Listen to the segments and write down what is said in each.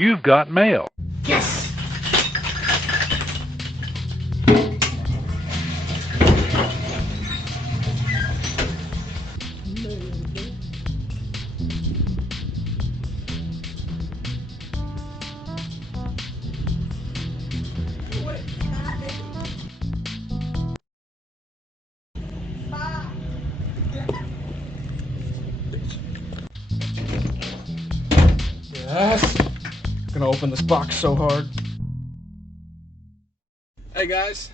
You've got mail. Yes! Yes! I'm gonna open this box so hard. Hey guys,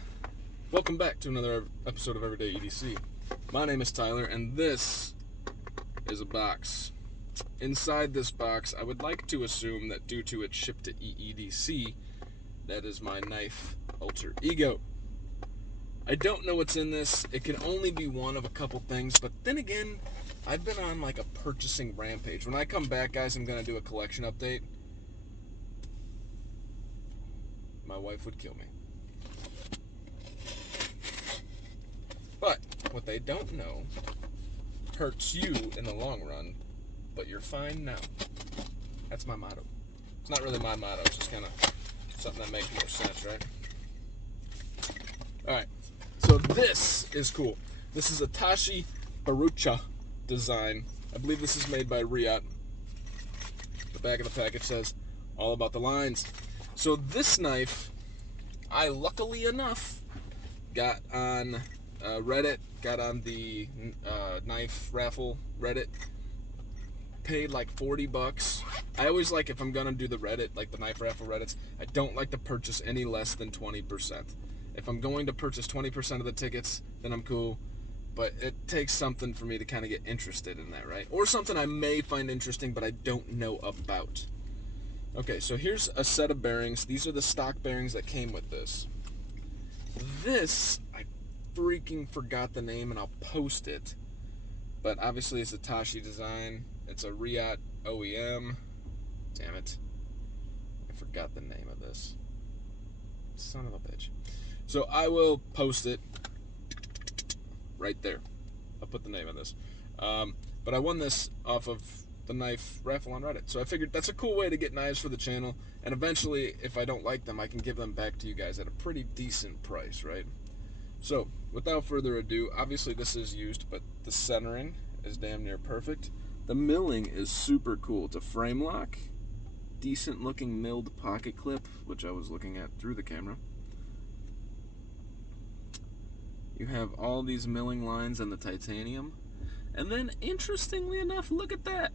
welcome back to another episode of Everyday EDC. My name is Tyler, and this is a box. Inside this box, I would like to assume that due to its ship to EEDC, that is my knife alter ego. I don't know what's in this. It can only be one of a couple things, but then again, I've been on like a purchasing rampage. When I come back, guys, I'm gonna do a collection update. My wife would kill me. But what they don't know hurts you in the long run, but you're fine now. That's my motto. It's not really my motto, it's just kind of something that makes more sense, right? Alright, so this is cool. This is a Tashi Barucha design. I believe this is made by Reate. The back of the package says all about the lines. So this knife, I luckily enough got on Reddit, got on the knife raffle Reddit, paid like 40 bucks. I always like, if I'm gonna do the Reddit, like the knife raffle Reddits, I don't like to purchase any less than 20%. If I'm going to purchase 20% of the tickets, then I'm cool, but it takes something for me to kind of get interested in that, right? Or something I may find interesting but I don't know about. Okay, so here's a set of bearings. These are the stock bearings that came with this. This, I freaking forgot the name, and I'll post it. But obviously it's a Tashi design. It's a Reate OEM. Damn it. I forgot the name of this. Son of a bitch. So I will post it right there. I'll put the name of this. But I won this off of the knife raffle on Reddit. So I figured that's a cool way to get knives for the channel. And eventually, if I don't like them, I can give them back to you guys at a pretty decent price, right? So, without further ado, obviously this is used, but the centering is damn near perfect. The milling is super cool. It's a frame lock, decent looking milled pocket clip, which I was looking at through the camera. You have all these milling lines and the titanium. And then, interestingly enough, look at that.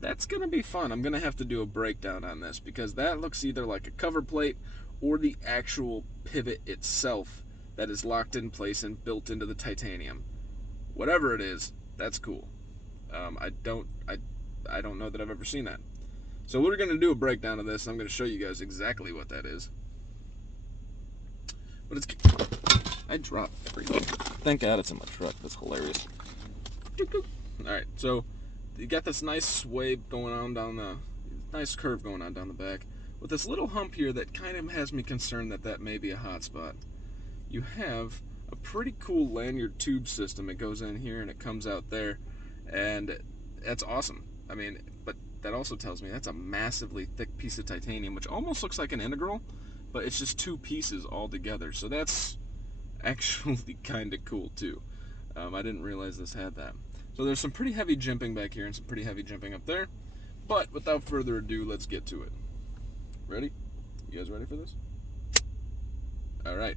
That's going to be fun. I'm going to have to do a breakdown on this, because that looks either like a cover plate or the actual pivot itself that is locked in place and built into the titanium. Whatever it is, that's cool. I don't know that I've ever seen that. So we're going to do a breakdown of this. I'm going to show you guys exactly what that is. But I dropped everything. Thank God it's in my truck. That's hilarious. Alright, so you got this nice sway going on down the, nice curve going on down the back, with this little hump here that kind of has me concerned that may be a hot spot. You have a pretty cool lanyard tube system. It goes in here and it comes out there, and that's awesome. I mean, but that also tells me that's a massively thick piece of titanium, which almost looks like an integral, but it's just two pieces all together. So that's actually kind of cool too. I didn't realize this had that. So there's some pretty heavy jimping back here and some pretty heavy jimping up there. But without further ado, let's get to it. Ready? You guys ready for this? Alright.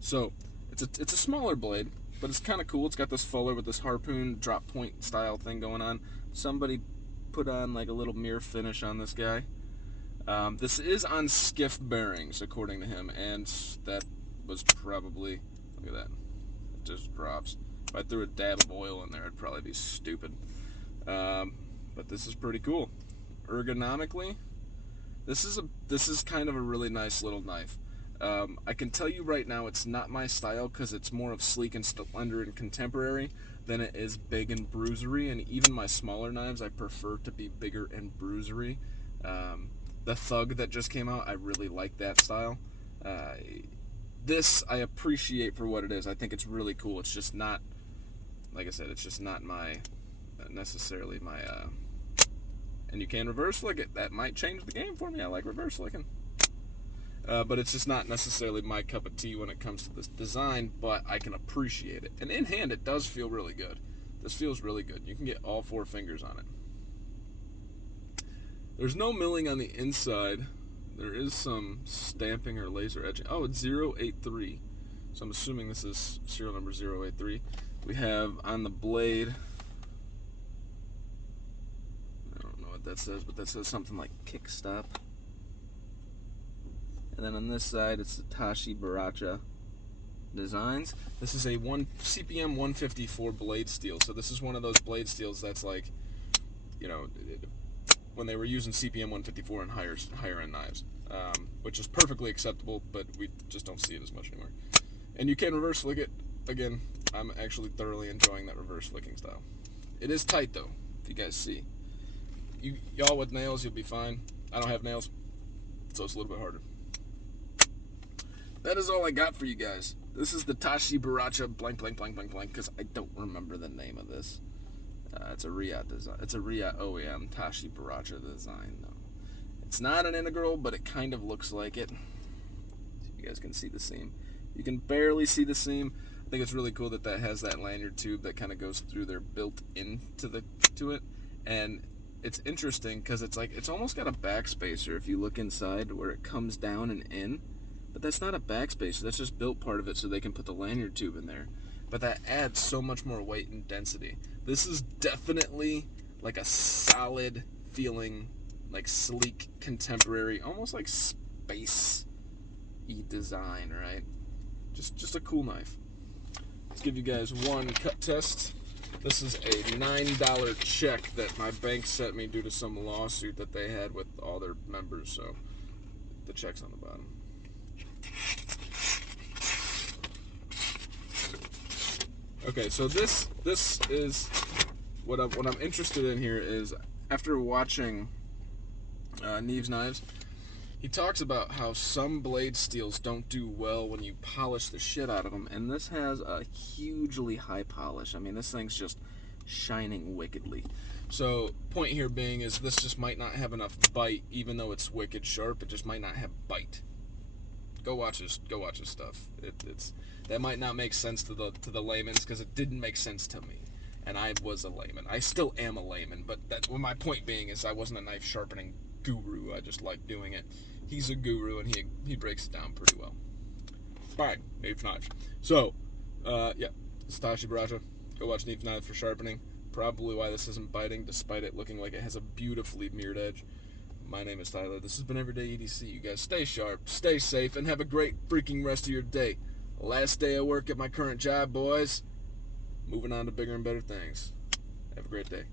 So, it's a smaller blade, but it's kind of cool. It's got this fuller with this harpoon drop point style thing going on. Somebody put on like a little mirror finish on this guy. This is on skiff bearings, according to him, and that was probably, look at that, it just drops. If I threw a dab of oil in there, it'd probably be stupid. But this is pretty cool. Ergonomically, this is kind of a really nice little knife. I can tell you right now, it's not my style, because it's more of sleek and slender and contemporary than it is big and bruisery. And even my smaller knives, I prefer to be bigger and bruisery. The Thug that just came out, I really like that style. This I appreciate for what it is. I think it's really cool. It's just not, like I said, it's just not my necessarily my And you can reverse flick it. That might change the game for me. I like reverse flicking. But it's just not necessarily my cup of tea when it comes to this design, but I can appreciate it. And in hand, it does feel really good. This feels really good. You can get all 4 fingers on it. There's no milling on the inside. There is some stamping or laser etching. Oh, it's 083. So I'm assuming this is serial number 083. We have on the blade, I don't know what that says, but that says something like kick stop. And then on this side, it's the Tashi Baracha Designs. This is a CPM 154 blade steel. So this is one of those blade steels that's like, you know, when they were using CPM 154 in higher end knives, which is perfectly acceptable, but we just don't see it as much anymore. And you can reverse flick it. Again, I'm actually thoroughly enjoying that reverse flicking style. It is tight though, if you guys see. Y'all with nails, you'll be fine. I don't have nails, so it's a little bit harder. That is all I got for you guys. This is the Tashi Baracha blank blank blank blank blank, because I don't remember the name of this. It's a Reate design. It's a Reate OEM Tashi Baracha design. No, it's not an integral, but it kind of looks like it. So you guys can see the seam. You can barely see the seam. I think it's really cool that has that lanyard tube that kind of goes through there, built into it. And it's interesting because it's almost got a backspacer if you look inside where it comes down and in. But that's not a backspacer. That's just built part of it so they can put the lanyard tube in there. But that adds so much more weight and density. This is definitely like a solid feeling, like sleek, contemporary, almost like space-y design, right? Just a cool knife. Let's give you guys one cut test. This is a $9 check that my bank sent me due to some lawsuit that they had with all their members, so the check's on the bottom. Okay, so this is what I'm interested in here is, after watching Neve's Knives, he talks about how some blade steels don't do well when you polish the shit out of them, and this has a hugely high polish. I mean, this thing's just shining wickedly. So, point here being is this just might not have enough bite, even though it's wicked sharp. It just might not have bite. Go watch his stuff. That might not make sense to the layman's, because it didn't make sense to me, and I was a layman. I still am a layman, but my point being is I wasn't a knife sharpening guru. I just like doing it. He's a guru, and he breaks it down pretty well. Fine, Neve's Knives. So, yeah, it's Tashi Baracha. Go watch Neve's Knives for sharpening. Probably why this isn't biting, despite it looking like it has a beautifully mirrored edge. My name is Tyler. This has been Everyday EDC. You guys stay sharp, stay safe, and have a great freaking rest of your day. Last day of work at my current job, boys. Moving on to bigger and better things. Have a great day.